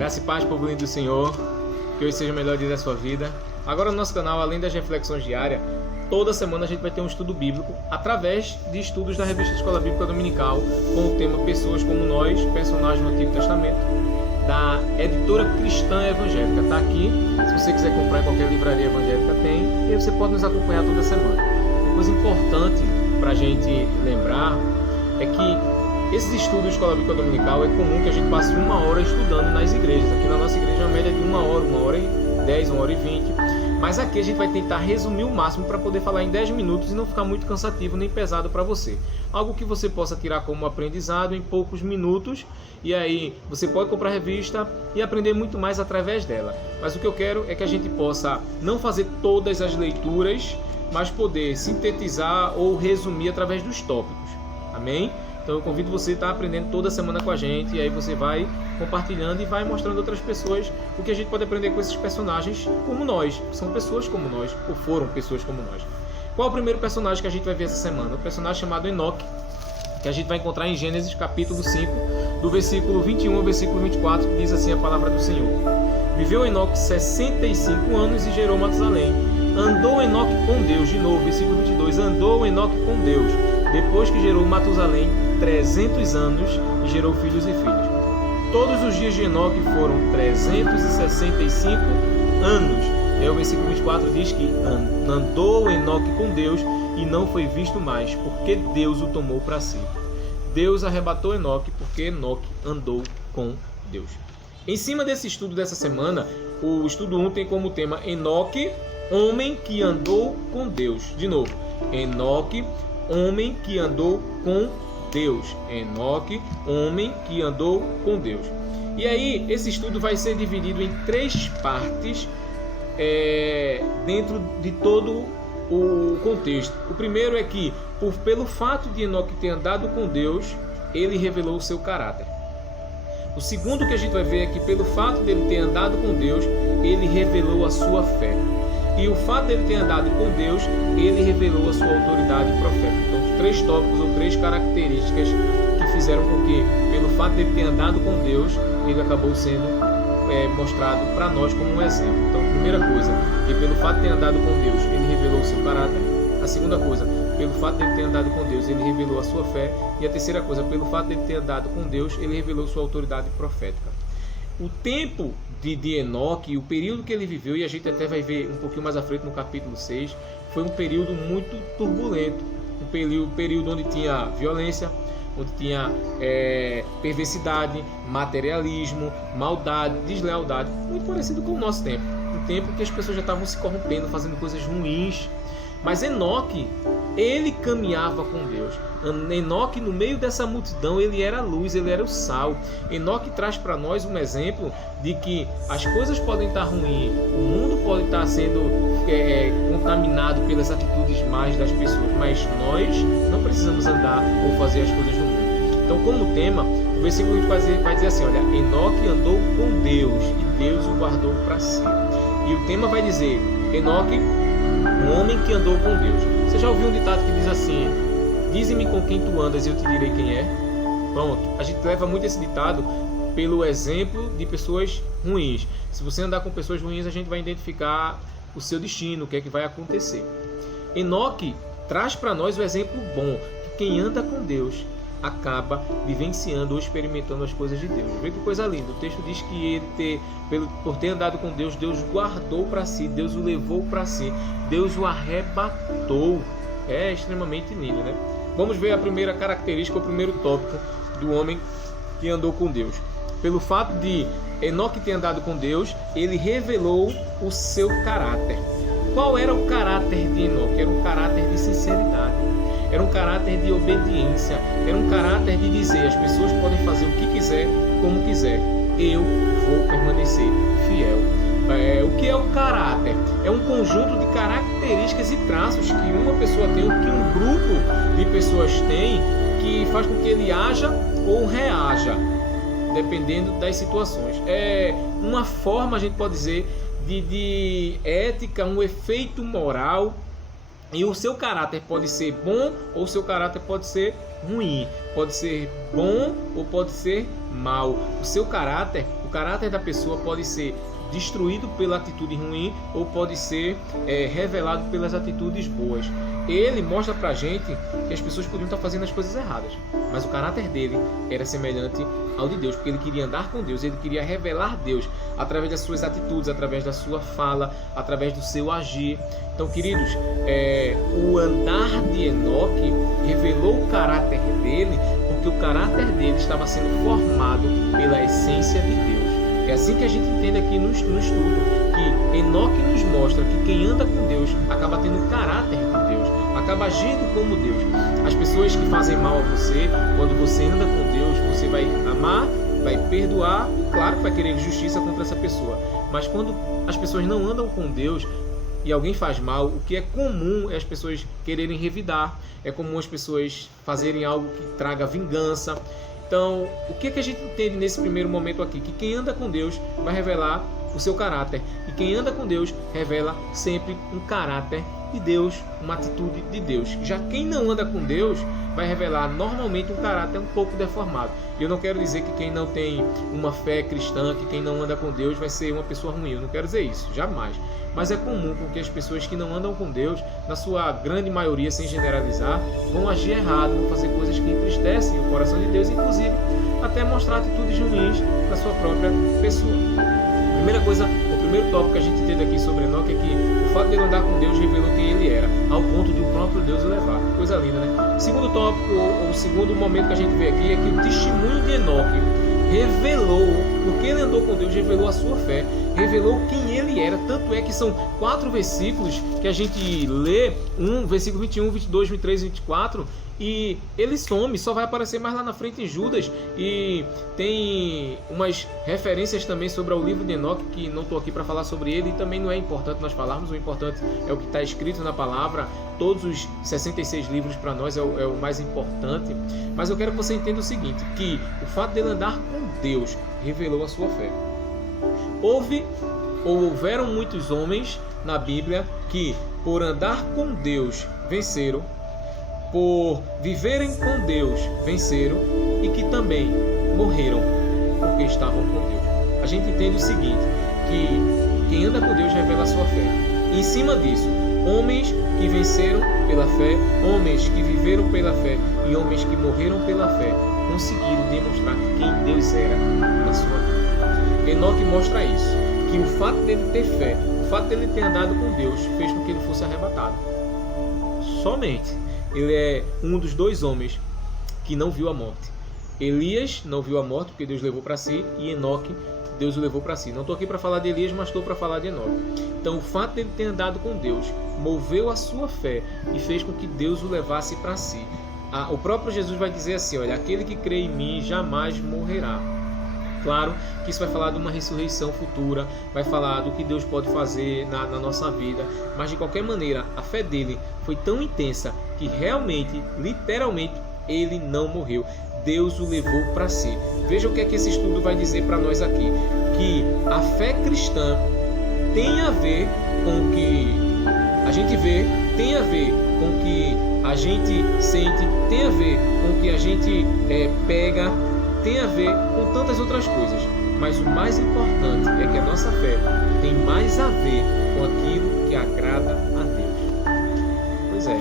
Graça e paz, povo lindo do Senhor, que hoje seja o melhor dia da sua vida. Agora no nosso canal, além das reflexões diárias, toda semana a gente vai ter um estudo bíblico através de estudos da revista Escola Bíblica Dominical com o tema Pessoas como Nós, personagens no Antigo Testamento, da editora cristã evangélica. Está aqui, se você quiser comprar em qualquer livraria evangélica tem, e você pode nos acompanhar toda semana. Uma coisa importante para a gente lembrar é que esses estudos de Escola Bíblica Dominical é comum que a gente passe 1 hora estudando nas igrejas. Aqui na nossa igreja é uma média de 1 hora, 1 hora e 10, 1 hora e 20. Mas aqui a gente vai tentar resumir o máximo para poder falar em 10 minutos e não ficar muito cansativo nem pesado para você. Algo que você possa tirar como aprendizado em poucos minutos. E aí você pode comprar a revista e aprender muito mais através dela. Mas o que eu quero é que a gente possa não fazer todas as leituras, mas poder sintetizar ou resumir através dos tópicos. Amém? Então eu convido você a estar aprendendo toda semana com a gente, e aí você vai compartilhando e vai mostrando a outras pessoas o que a gente pode aprender com esses personagens como nós. São pessoas como nós, ou foram pessoas como nós. Qual é o primeiro personagem que a gente vai ver essa semana? O personagem chamado Enoque, que a gente vai encontrar em Gênesis capítulo 5, do versículo 21 ao versículo 24, que diz assim a palavra do Senhor. Viveu Enoque 65 anos e gerou Matusalém. Andou Enoque com Deus, de novo, versículo 22, andou Enoque com Deus, depois que gerou Matusalém 300 anos e gerou filhos e filhas. Todos os dias de Enoque foram 365 anos. E o versículo 24 diz que andou Enoque com Deus e não foi visto mais, porque Deus o tomou para si. Deus arrebatou Enoque porque Enoque andou com Deus. Em cima desse estudo dessa semana, o estudo 1 tem como tema Enoque, homem que andou com Deus. De novo, Enoque, homem que andou com Deus. Enoque, homem que andou com Deus. E aí, esse estudo vai ser dividido em 3 partes dentro de todo o contexto. O primeiro é que, pelo fato de Enoque ter andado com Deus, ele revelou o seu caráter. O segundo que a gente vai ver é que, pelo fato dele ter andado com Deus, ele revelou a sua fé. E o fato dele ter andado com Deus, ele revelou a sua autoridade profética. Então, 3 tópicos ou 3 características que fizeram com que, pelo fato dele ter andado com Deus, ele acabou sendo mostrado para nós como um exemplo. Então, a primeira coisa, que pelo fato de ter andado com Deus, ele revelou o seu caráter. A segunda coisa, pelo fato de ele ter andado com Deus, ele revelou a sua fé. E a terceira coisa, pelo fato de ele ter andado com Deus, ele revelou sua autoridade profética. O tempo de Enoque, o período que ele viveu, e a gente até vai ver um pouquinho mais à frente no capítulo 6, foi um período muito turbulento. Um período onde tinha violência, onde tinha perversidade, materialismo, maldade, deslealdade, muito parecido com o nosso tempo. Um tempo que as pessoas já estavam se corrompendo, fazendo coisas ruins. Mas Enoque, ele caminhava com Deus. Enoque, no meio dessa multidão, ele era a luz, ele era o sal. Enoque traz para nós um exemplo de que as coisas podem estar ruins, o mundo pode estar sendo contaminado pelas atitudes más das pessoas, mas nós não precisamos andar ou fazer as coisas do mundo. Então, como tema, o versículo 20 vai dizer assim, olha, Enoque andou com Deus e Deus o guardou para si. E o tema vai dizer, Enoque, um homem que andou com Deus. Você já ouviu um ditado que diz assim, dize-me com quem tu andas e eu te direi quem é? Pronto, a gente leva muito esse ditado pelo exemplo de pessoas ruins. Se você andar com pessoas ruins, a gente vai identificar o seu destino, o que é que vai acontecer. Enoque traz para nós o exemplo bom, que quem anda com Deus acaba vivenciando ou experimentando as coisas de Deus. Vê que coisa linda. O texto diz que ele por ter andado com Deus, Deus o guardou para si, Deus o levou para si, Deus o arrebatou. É extremamente lindo, né? Vamos ver a primeira característica, o primeiro tópico do homem que andou com Deus. Pelo fato de Enoque ter andado com Deus, ele revelou o seu caráter. Qual era o caráter de Enoque? Era um caráter de sinceridade. Era um caráter de obediência. Era um caráter de dizer, as pessoas podem fazer o que quiser, como quiser. Eu vou permanecer fiel. O que é o caráter? É um conjunto de características e traços que uma pessoa tem, ou que um grupo de pessoas tem, que faz com que ele haja ou reaja, dependendo das situações. É uma forma, a gente pode dizer, de ética, um efeito moral. E o seu caráter pode ser bom ou o seu caráter pode ser ruim. Pode ser bom ou pode ser mal. O seu caráter, o caráter da pessoa pode ser destruído pela atitude ruim ou pode ser revelado pelas atitudes boas. Ele mostra pra gente que as pessoas podiam estar fazendo as coisas erradas, mas o caráter dele era semelhante ao de Deus, porque ele queria andar com Deus, ele queria revelar Deus através das suas atitudes, através da sua fala, através do seu agir. Então, queridos, o andar de Enoque revelou o caráter dele, porque o caráter dele estava sendo formado pela essência de Deus. É assim que a gente entende aqui no estudo, que Enoque nos mostra que quem anda com Deus acaba tendo o caráter de Deus, acaba agindo como Deus. As pessoas que fazem mal a você, quando você anda com Deus, você vai amar, vai perdoar, claro que vai querer justiça contra essa pessoa. Mas quando as pessoas não andam com Deus e alguém faz mal, o que é comum é as pessoas quererem revidar, é comum as pessoas fazerem algo que traga vingança. Então, o que a gente entende nesse primeiro momento aqui? Que quem anda com Deus vai revelar o seu caráter. E quem anda com Deus revela sempre um caráter de Deus, uma atitude de Deus. Já quem não anda com Deus vai revelar normalmente um caráter um pouco deformado. Eu não quero dizer que quem não tem uma fé cristã, que quem não anda com Deus vai ser uma pessoa ruim. Eu não quero dizer isso, jamais. Mas é comum que as pessoas que não andam com Deus, na sua grande maioria, sem generalizar, vão agir errado, vão fazer coisas que entristecem o coração de Deus, inclusive até mostrar atitudes ruins na sua própria pessoa. Primeira coisa, o primeiro tópico que a gente entende aqui sobre Enoque é que o fato de ele andar com Deus revelou quem ele era, ao ponto de o próprio Deus o levar. Coisa linda, né? Segundo tópico, ou segundo momento que a gente vê aqui, é que o testemunho de Enoque revelou, porque ele andou com Deus, revelou a sua fé, revelou quem ele era. Tanto é que são 4 versículos que a gente lê, versículo 21, 22, 23 e 24, e ele some, só vai aparecer mais lá na frente em Judas. E tem umas referências também sobre o livro de Enoque, que não estou aqui para falar sobre ele, e também não é importante nós falarmos, o importante é o que está escrito na palavra. Todos os 66 livros para nós é o mais importante. Mas eu quero que você entenda o seguinte, que o fato dele andar com Deus revelou a sua fé. Houveram muitos homens na Bíblia que, por andar com Deus, venceram, por viverem com Deus, venceram, e que também morreram porque estavam com Deus. A gente entende o seguinte, que quem anda com Deus revela a sua fé. E em cima disso, homens que venceram pela fé, homens que viveram pela fé e homens que morreram pela fé conseguiram demonstrar quem Deus era na sua vida. Enoque mostra isso, que o fato dele ter fé, o fato dele ter andado com Deus, fez com que ele fosse arrebatado. Somente. Ele é um dos 2 homens que não viu a morte. Elias não viu a morte porque Deus levou para si, e Enoque, Deus o levou para si. Não estou aqui para falar de Elias, mas estou para falar de Enoque. Então, o fato dele ter andado com Deus moveu a sua fé e fez com que Deus o levasse para si. O próprio Jesus vai dizer assim, olha, aquele que crê em mim jamais morrerá. Claro que isso vai falar de uma ressurreição futura, vai falar do que Deus pode fazer na nossa vida, mas de qualquer maneira, a fé dele foi tão intensa que realmente, literalmente, ele não morreu. Deus o levou para si. Veja o que é que esse estudo vai dizer para nós aqui, que a fé cristã tem a ver com o que a gente vê, tem a ver com o que a gente sente, tem a ver com o que a gente pega, tem a ver com tantas outras coisas, mas o mais importante é que a nossa fé tem mais a ver com aquilo que agrada a Deus. Pois é,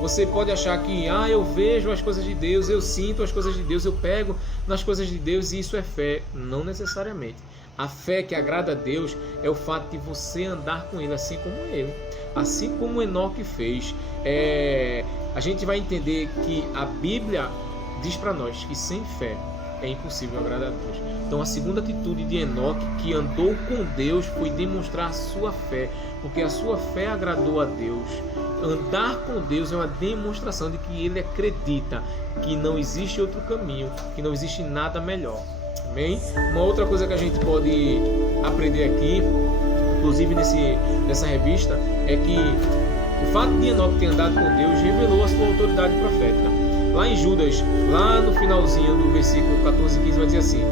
você pode achar que eu vejo as coisas de Deus, eu sinto as coisas de Deus, eu pego nas coisas de Deus e isso é fé. Não necessariamente. A fé que agrada a Deus é o fato de você andar com Ele assim como Ele, assim como Enoque fez. A gente vai entender que a Bíblia diz para nós que sem fé é impossível agradar a Deus. Então a segunda atitude de Enoque, que andou com Deus, foi demonstrar a sua fé, porque a sua fé agradou a Deus. Andar com Deus é uma demonstração de que ele acredita que não existe outro caminho, que não existe nada melhor. Amém? Uma outra coisa que a gente pode aprender aqui, inclusive nessa revista, é que o fato de Enoque ter andado com Deus revelou a sua autoridade profética. Lá em Judas, lá no finalzinho do versículo 14 e 15, vai dizer assim: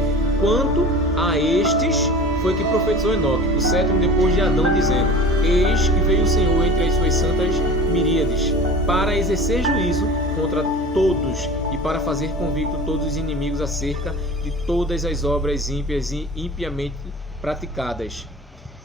quanto a estes foi que profetizou Enoque, o 7º depois de Adão, dizendo: eis que veio o Senhor entre as suas santas miríades, para exercer juízo contra todos e para fazer convicto todos os inimigos acerca de todas as obras ímpias e impiamente praticadas,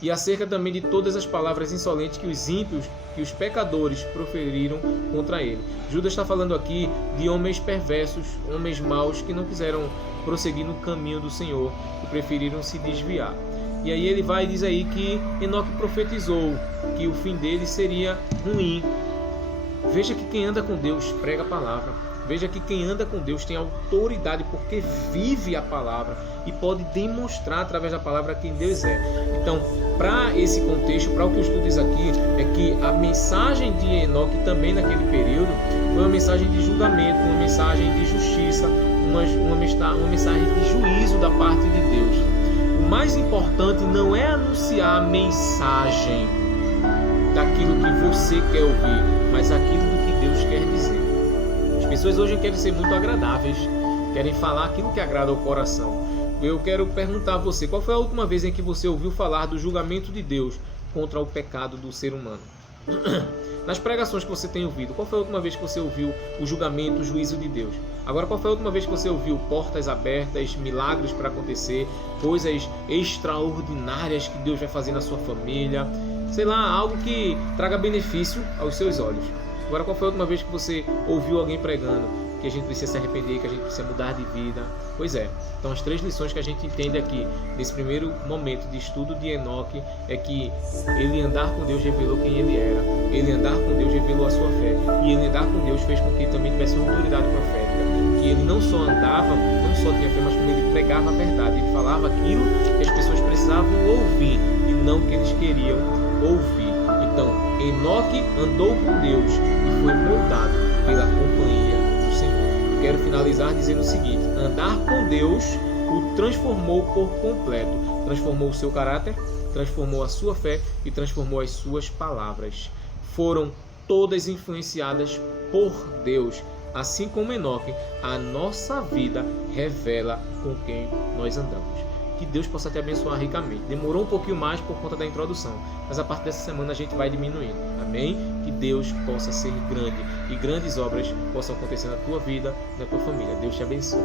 e acerca também de todas as palavras insolentes que os ímpios, que os pecadores proferiram contra ele. Judas está falando aqui de homens perversos, homens maus que não quiseram prosseguir no caminho do Senhor, que preferiram se desviar. E aí ele vai e diz aí que Enoque profetizou que o fim dele seria ruim. Veja que quem anda com Deus prega a palavra. Veja que quem anda com Deus tem autoridade porque vive a palavra e pode demonstrar através da palavra quem Deus é. Então, para esse contexto, para o que o estudo diz aqui, é que a mensagem de Enoque também naquele período foi uma mensagem de julgamento, uma mensagem de justiça, uma mensagem de juízo da parte de Deus. O mais importante não é anunciar a mensagem daquilo que você quer ouvir, mas aquilo do que Deus quer dizer. As pessoas hoje querem ser muito agradáveis, querem falar aquilo que agrada ao coração. Eu quero perguntar a você, qual foi a última vez em que você ouviu falar do julgamento de Deus contra o pecado do ser humano? Nas pregações que você tem ouvido, qual foi a última vez que você ouviu o julgamento, o juízo de Deus? Agora, qual foi a última vez que você ouviu portas abertas, milagres para acontecer, coisas extraordinárias que Deus vai fazer na sua família? Sei lá, algo que traga benefício aos seus olhos. Agora, qual foi a última vez que você ouviu alguém pregando que a gente precisa se arrepender, que a gente precisa mudar de vida? Pois é. Então, as 3 lições que a gente entende aqui, nesse primeiro momento de estudo de Enoque, é que ele andar com Deus revelou quem ele era. Ele andar com Deus revelou a sua fé. E ele andar com Deus fez com que ele também tivesse uma autoridade profética. Que ele não só andava, não só tinha fé, mas como ele pregava a verdade. Ele falava aquilo que as pessoas precisavam ouvir e não o que eles queriam ouvir. Então, Enoque andou com Deus e foi moldado pela companhia do Senhor. Quero finalizar dizendo o seguinte: andar com Deus o transformou por completo. Transformou o seu caráter, transformou a sua fé e transformou as suas palavras. Foram todas influenciadas por Deus. Assim como Enoque, a nossa vida revela com quem nós andamos. Que Deus possa te abençoar ricamente. Demorou um pouquinho mais por conta da introdução, mas a partir dessa semana a gente vai diminuindo. Amém? Que Deus possa ser grande e grandes obras possam acontecer na tua vida, na tua família. Deus te abençoe.